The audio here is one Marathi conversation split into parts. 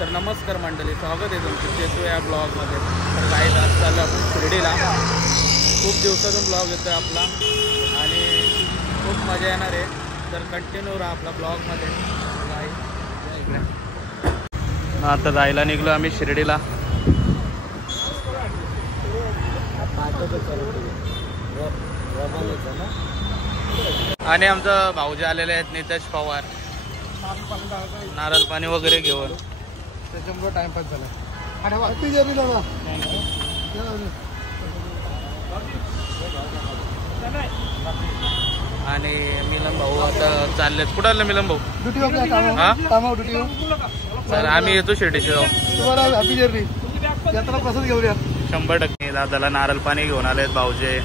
तर नमस्कार मंडळी, स्वागत आहे तुमचं चेतू या ब्लॉगमध्ये. तर गाईज आज चाललं आपण शिर्डीला. खूप दिवसातून ब्लॉग येतो आपला आणि खूप मजा येणार आहे. तर कंटिन्यू राहा आपला ब्लॉगमध्ये. आता जायला निघलो आम्ही शिर्डीला. आणि आमचं भाऊजी आलेले आहेत, नितेश पवार. नारळ पाणी वगैरे घेऊन त्याच्यामुळे टाइमपास झाला. आणि मिलन भाऊ आता चाललेत. कुठं आलं मिलन भाऊ? सर आम्ही येतो शिर्डीचे जाऊ. Happy journey. यात्रा प्रसाद घेऊया 100%. दादाला नारळ पाणी घेऊन आलेत भाऊजे.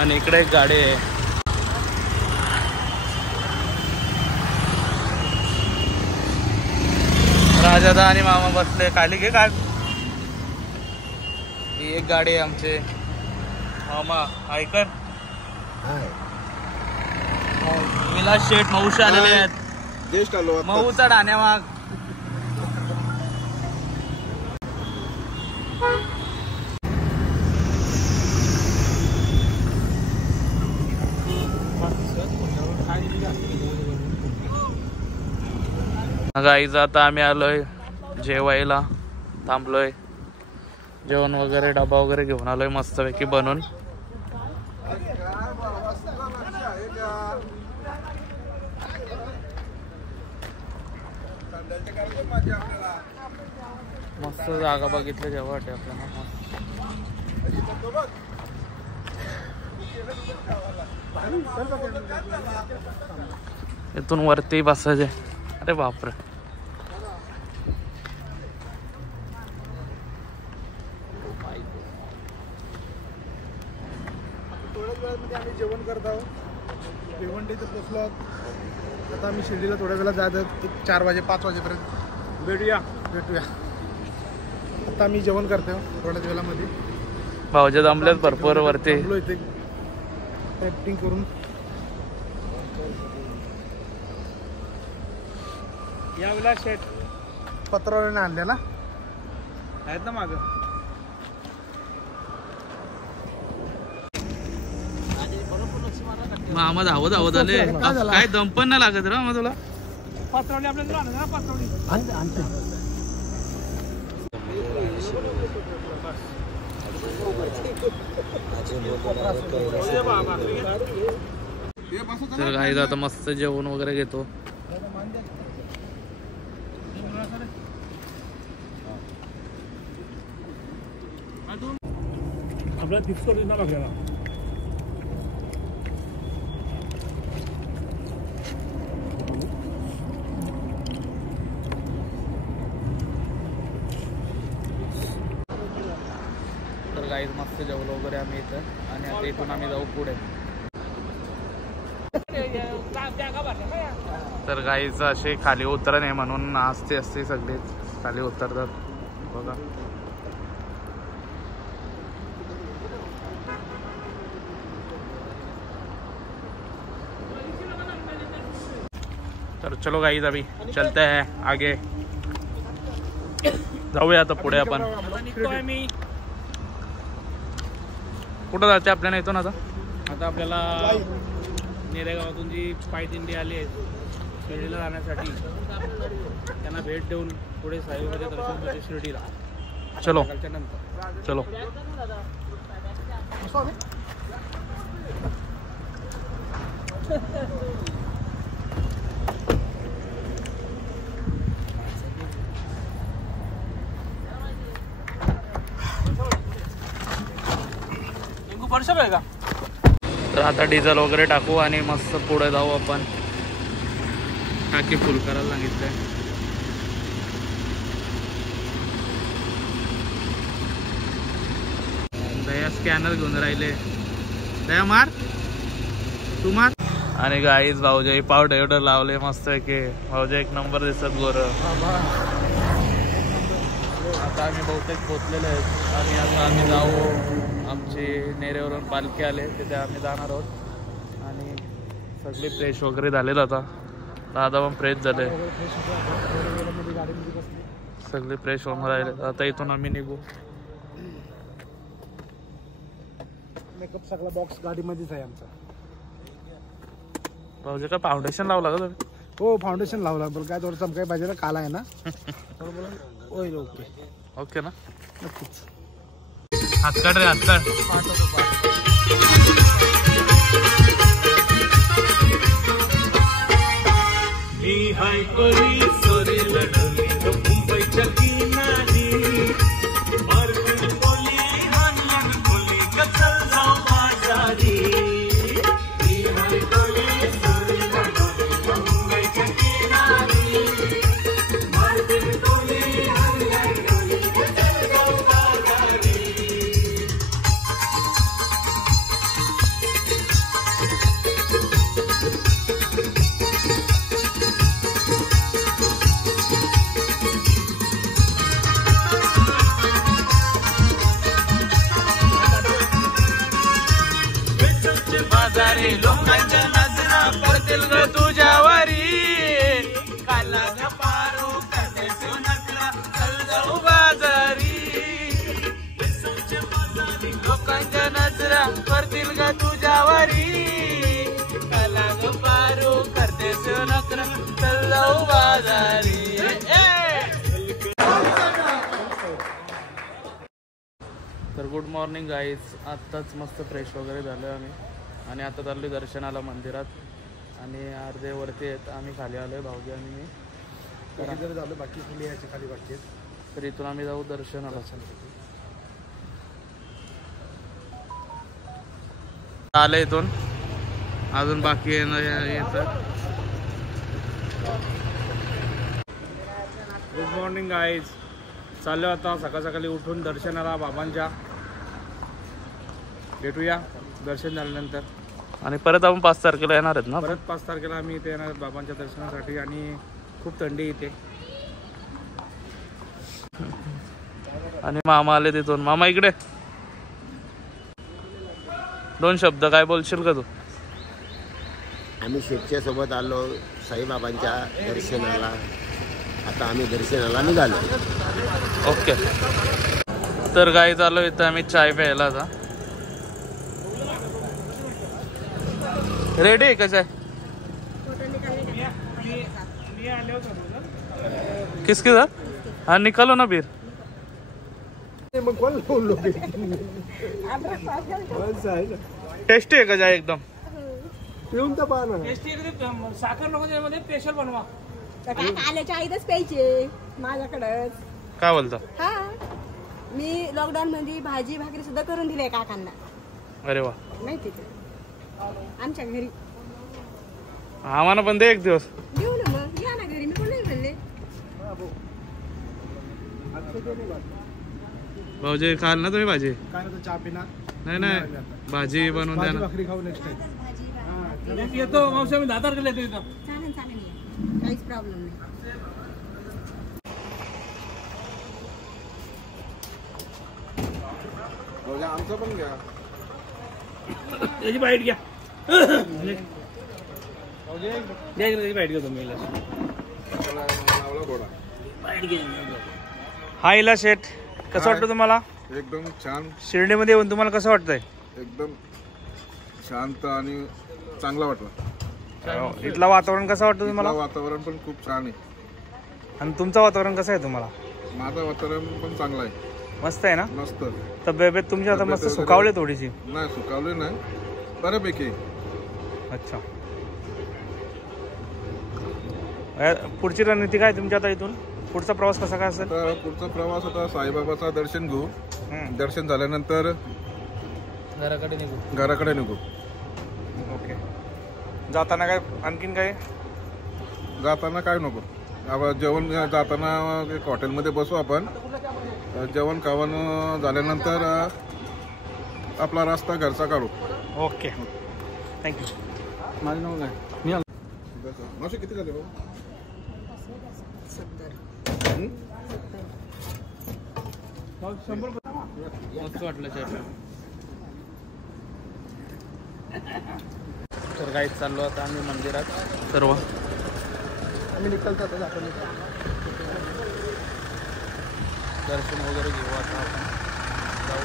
आणि इकडे एक गाडी आहे. राजादा आणि मामा बसले. खाली घे काय. ही एक गाडी आहे आमचे मामा ऐकर. विलास शेठ मऊशी आलेले आहेत. मऊचा डाण्यामाग. गाईज आता आम्ही आलोय जेवायला. थांबलोय. जेवण वगैरे डबा वगैरे घेऊन आलोय मस्तपैकी बनवून. मस्त जागा बघितलं जेव्हा वाटते आपल्याला. इथून वरती बसायचे. अरे बापरे. थोड्याच वेळामध्ये आम्ही जेवण करत आहोत. भिवंडीचं पोचलो आहोत. आता आम्ही शिर्डीला थोड्या वेळा जात आहोत. 4 वाजे 5 वाजेपर्यंत भेटूया. आता आम्ही जेवण करतो थोड्याच वेळामध्ये. भाऊजे जमलेत भरपूर वरती. इथे ऍक्टिंग करून. या विलास शेठ पत्रावळीने आणलेला आहेत ना माग. मामा धावत धावत आले. काय दम पण नाही लागत रा मग तुला. पत्रावळी आपल्याला ना पत्रावळी तर गाईज आता मस्त जेवण वगैरे घेतो. आपल्याला फिक्स करून ना बघायला. तर गाईज मस्त जेवलो वगैरे आम्ही इथं. आणि आता इथून आम्ही जाऊ पुढे. तर गाईज असे खाली उतरण आहे म्हणून असते असते सगळे खाली उतरतात बघा. तर चलो गाईज अभी चलते हैं आगे. जाऊया आता पुढे आपण. कुठं जाते आपल्याला इथून आता आपल्याला नेरेगावातून जी पायदिंडी आली आहे शिर्डीला जाण्यासाठी त्यांना भेट देऊन पुढे साईबाबाच्या दर्शनासाठी शिर्डीला. चलो चलो. तर आता डिझेल वगैरे टाकू आणि मस्त पुढे जाऊ आपण. टाकी फुल करायला सांगितलंय. दया स्कॅनर घेऊन राहिले. दया मार तू मार. आणि गाईज भाऊजाई पावडर लावले मस्त की भाऊजा एक नंबर दिसत गोर. आता आम्ही बहुतेक पोचलेलो आहेत आणि आता आम्ही जाऊ, आमची नेरेवरून पालखी आले तिथे आम्ही जाणार आहोत. आणि सगळी फ्रेश वगैरे झालेलं आता, दादा पण फ्रेश झाले, सगळे फ्रेश होऊन राहिले. आता इथून आम्ही निघू. मेकअप सगळा बॉक्स गाडीमध्येच आहे आमचा. भाऊजी काय फाउंडेशन लावला का तुम्ही? हो फाउंडेशन लावला, पण काय थोडं चमकाय पाहिजे ना, काला आहे ना. होईल ओके ओके ना, नक्कीच. हातकाड रे हातकाड. मी हाय करी सोरी लढली मुंबईच्या किनारी, मार्केट बोली हनन बोली कचल जाऊ बाजारी. मी हाय करी सोरी लढली मुंबईच्या किनारी, मार्केट बोली हनन बोली कचल जाऊ बाजारी. बाजारी लोकांच्या नजरा पडतील ग तुझ्यावरी, काला ग पारू करते नजरा चल जाऊ बाजारी. लोकांच्या नजरा पडतील ग तुझ्यावरी, काला ग पारू करते नजरा चल जाऊ बाजारी. तर गुड मॉर्निंग गाईज, आत्ताच मस्त फ्रेश वगैरे झालो आम्ही आणि आता चाललो दर्शनाला मंदिरात. आणि अर्धे वरती आहेत, आम्ही खाली आलो आहे, भाऊजी आणि मी. जर झालं बाकी खाली यायचे, खाली बाकी आहेत. तर इथून आम्ही जाऊ दर्शनाला. आलं इथून, अजून बाकी येतं. गुड मॉर्निंग गाईज, चाललो आता सकाळ सकाळी उठून दर्शनाला बाबांच्या. भेटूया दर्शन झाल्यानंतर. आणि परत आपण 5 तारखेला येणार आहेत ना? परत 5 तारखेला आम्ही इथे येणार आहेत बाबांच्या दर्शनासाठी. आणि खूप थंडी इथे. आणि मामा आले तिथून. मामा इकडे 2 शब्द काय बोलशील का तू? आम्ही शेठच्या सोबत आलो साईबाबांच्या दर्शनाला. आता आम्ही दर्शनाला निघालो. ओके. तर काय चालू इथं आम्ही चाय प्यायला. आता रेडी आहे का चाय? किसके साथ? हाँ निकालो ना फिर. टेस्टी आहे का चाय एकदम? पिऊन तर पाहा ना. साखर नको त्यामध्ये स्पेशल बनवा. आल्याच्या आईतच प्यायचे माझ्याकडंच. काय बोलता? हा, मी लॉकडाऊन मध्ये भाजी भाकरी सुद्धा करून दिली काकांना. अरे वा, माहिती का आमच्या घरी. आम्हाला पण दे एक दिवस. घेऊ ना मग, या ना घरी. मी पण नाही म्हणले. भाऊजी खाल ना तुम्ही भाजी? काय ना, चहा पिणार नाही नाही, भाजी बनवून द्या ना. भाकरी खाऊ नेक्स्ट टाइम. येतो मावशी, आम्ही 10 तारखेला येतो इथं. चालेल चालेल, या. काहीच प्रॉब्लेम नाही. आमचं पण घ्या. याची बाईट घ्या. त्याची बाईट घ्या तुम्ही. हा इला शेठ, कसं वाटतं तुम्हाला? एकदम छान. शिर्डीमध्ये येऊन तुम्हाला कसं वाटतंय? एकदम शांत आणि चांगला वाटला. इथलं वातावरण कसं वाटतं तुम्हाला? वातावरण पण खूप छान आहे. आणि तुमचं वातावरण कसं आहे तुम्हाला? माझं वातावरण पण चांगलं आहे. मस्त आहे ना? मस्त. तब्येत तुमची आता मस्त सुकावली थोडीशी? नाही सुकावली नाही, बऱ्यापैकी. अच्छा. पुढची रणनीती काय तुमच्या आता? इथून पुढचा प्रवास कसा काय असेल? तर पुढचा प्रवास आता साईबाबाचा दर्शन घेऊ. दर्शन झाल्यानंतर घराकडे निघू. ओके. जाताना काय आणखीन काय? जाताना काय नको, जेवण जाताना एक हॉटेलमध्ये बसू आपण. जेवण खावण झाल्यानंतर आपला रस्ता घरचा काढू. Okay, thank you. माझं नाव काय? मी मावशी किती झाले भाऊ? मस्त वाटलं चहा. तर काही चाललो आता आम्ही मंदिरात सर्व. आम्ही निकलतो आता आपण दर्शन वगैरे घेऊ आता आपण जाऊ.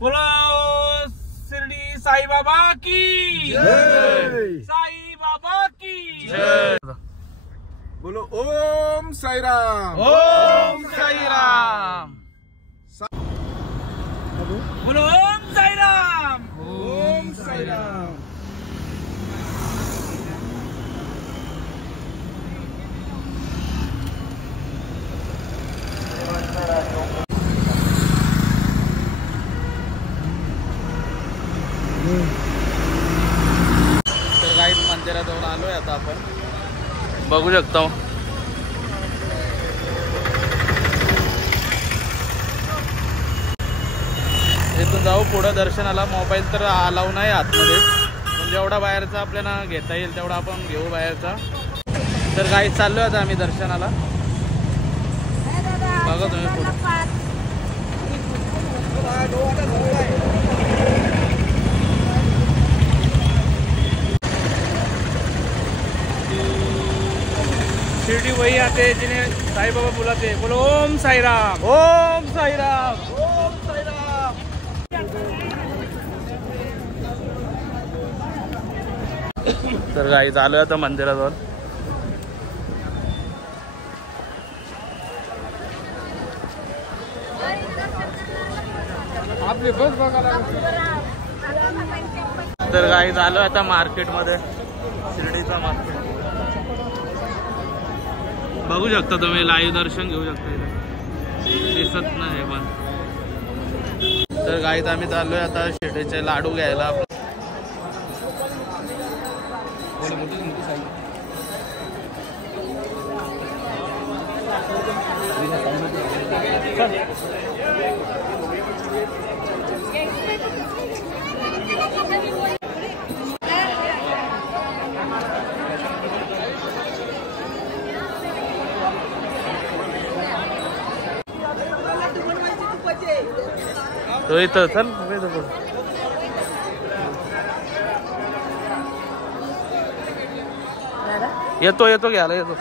बोलो शिर्डी साईबाबा की जय. साईबाबा की जय. बोलो ओम साईराम. ओम साईराम. बोलो ओम साईराम. ओम साईराम. तर गाईड मंदिराजवळ आलोय आता आपण. बघू शकतो इथून जाऊ पुढं दर्शनाला. मोबाईल तर अलाव नाही आतमध्ये, पण जेवढा बाहेरचा आपल्याला घेता येईल तेवढा आपण घेऊ बाहेरचा. तर गाईड चाललोय आता आम्ही दर्शनाला. बघा तुम्ही पुढे. शिर्डी वही आते जिन्हें साईं बाबा बुलाते. बोलो ओम साईराम. ओम साईराम. ओम साईराम. तर गाई चालू आता मंदिराजवळ. आपली बस बघायला. तर गाई चालू आता मार्केट मध्ये, शिर्डीचा मार्केट. बघू शकता तुम्ही, लाईव्ह दर्शन घेऊ शकता. इथे दिसत नाही पण. तर गाईत आम्ही चाललोय आता शिर्डीचे लाडू घ्यायला. तो इथं चल येतो येतो घ्यायला येतो.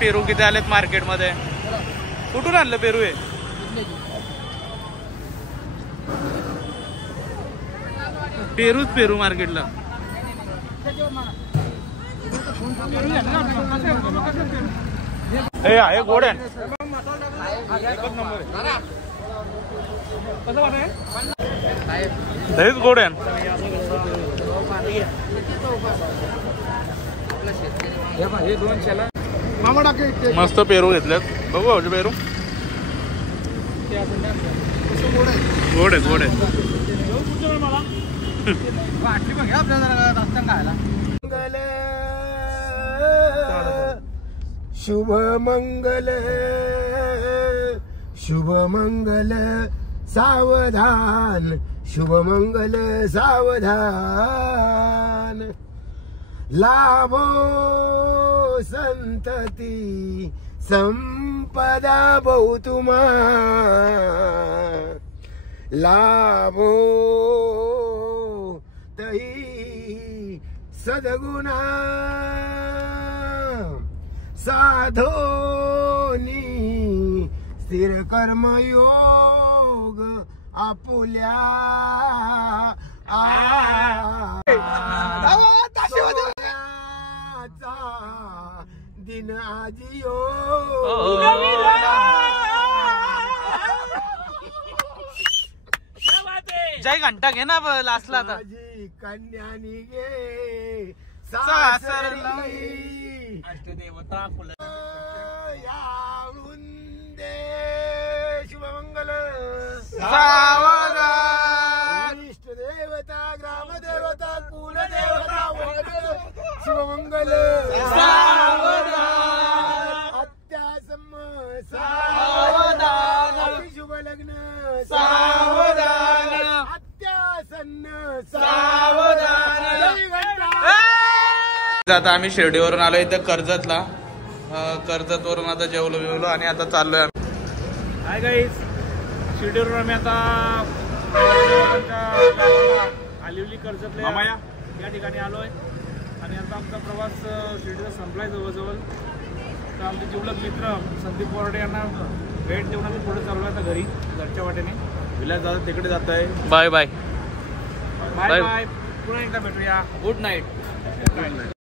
पेरू किती आलेत मार्केटमध्ये? कुठून आणलं पेरू हे? पेरूच पेरू मार्केटला. हे आहे गोड आहे. लयच गोड आहे. मस्त पेरू घेतलेत. बघू भाऊजी पेरू. गोड आहे गोड आहे. शुभ मंगल शुभ मंगल सावधान शुभ मंगल सावधान लाभो संतती संपदा बहुतुमा लाभो तही सद्गुणा साधोनी स्थिर कर्मयोग आपुल्या दिन आजियो जय घंटा घे ना लास्टला आता. कन्यानी गे सासरला अष्टदेवता या वृंदे शुभमंगल सावधान आता आम्ही शिर्डीवरून आलो इथं कर्जतला. कर्जतवरून आता जेवलो आणि आता चाललोय आम्ही. हाय गाईज, शिर्डीवरून आम्ही आता आलिवली कर्जतला या ठिकाणी आलोय आणि आता आमचा प्रवास शिर्डीचा संपलाय जवळजवळ. तर आमचे जिवलग मित्र संदीप बोराडे यांना भेट देऊन आम्ही पुढे चाललो आता घरी घरच्या वाटेने. विलास दादा तिकडे जात आहे. Bye bye bye bye. पुन्हा एकदा भेटूया. Good night.